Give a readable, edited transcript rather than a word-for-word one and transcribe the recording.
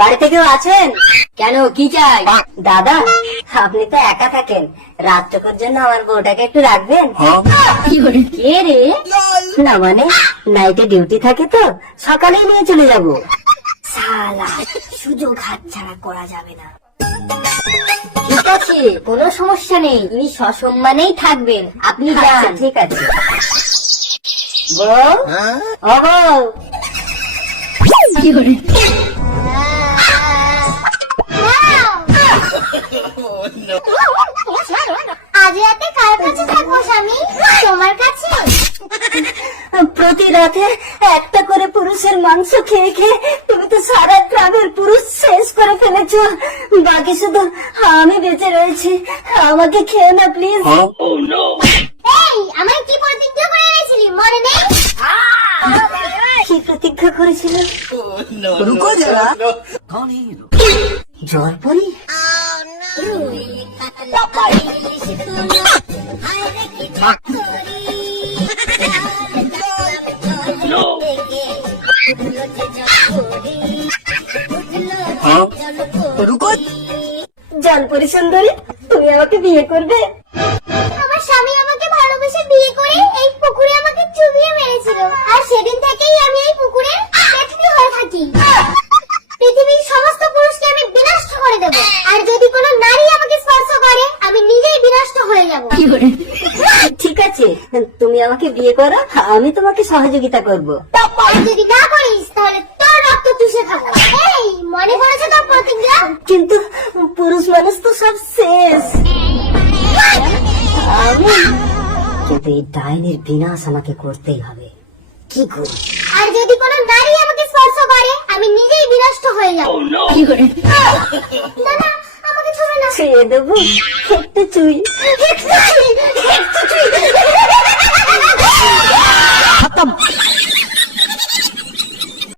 বাড়িতে কেউ আছেন? কেন, কি চাই? দাদা, আপনি তো একা থাকেন, রাতটুকুর জন্য আমার বউটাকে একটু রাখবেন? কে রে? না মানে নাইটে ডিউটি থাকে তো, সকালেই নিয়ে চলে যাব। শালা, সুযোগ হাতছাড়া করা যাবে না। ঠিক আছে, কোনো সমস্যা নেই, ইনি সসম্মানেই থাকবেন, আপনি যান। ঠিক আছে। বউ, ও বউ। আজ রাতে কার কাছে থাকবো স্বামী? তোমার কাছে? প্রতি রাতে একটা করে পুরুষের মাংস খেয়ে খেয়ে তুমি তো সারা গ্রামের পুরুষ শেষ করে ফেলেছো, বাকি শুধু আমি বেঁচে রয়েছি, আমাকে খেয়ে না প্লিজ। এই, আমায় কি প্রতিজ্ঞা করে এনেছিলি, মনে নেই? কি প্রতিজ্ঞা করেছিল? रुको जरा জলপরি? रुको জলপরি সুন্দরী, তুমি আমাকে বিয়ে করবে? আমার স্বামী আমাকে ভালোবেসে বিয়ে করে এই পুকুরে আমাকে চুবিয়ে মেরেছিল, আর সেদিন থেকেই আমি এই পুকুরের পেটনি হয়ে থাকি। পৃথিবীর সমস্ত পুরুষকে আমি বিনষ্ট করে দেব, আর যদি কোনো নারী আমাকে স্পর্শ করে আমি নিজেই বিনষ্ট হয়ে যাব। ঠিক আছে, তুমি আমাকে বিয়ে করো, আমি তোমাকে সহযোগিতা করব। আর যদি না করিস তাহলে তোর রক্ত চুষে খাবো। এই, মনে পড়েছে তোর প্রতিজ্ঞা? কিন্তু পুরুষ মানুষ তো সব শেষ। কিন্তু এই ডাইনির বিনাশ আমাকে করতেই হবে। কি করব? আর যদি কোনো নারী আমাকে স্পর্শ করে আমি নিজেই বিনষ্ট হয়ে যাব। না না, আমাকে ছুঁবে না। ছুঁয়ে দেবো, একটু চুই, একটু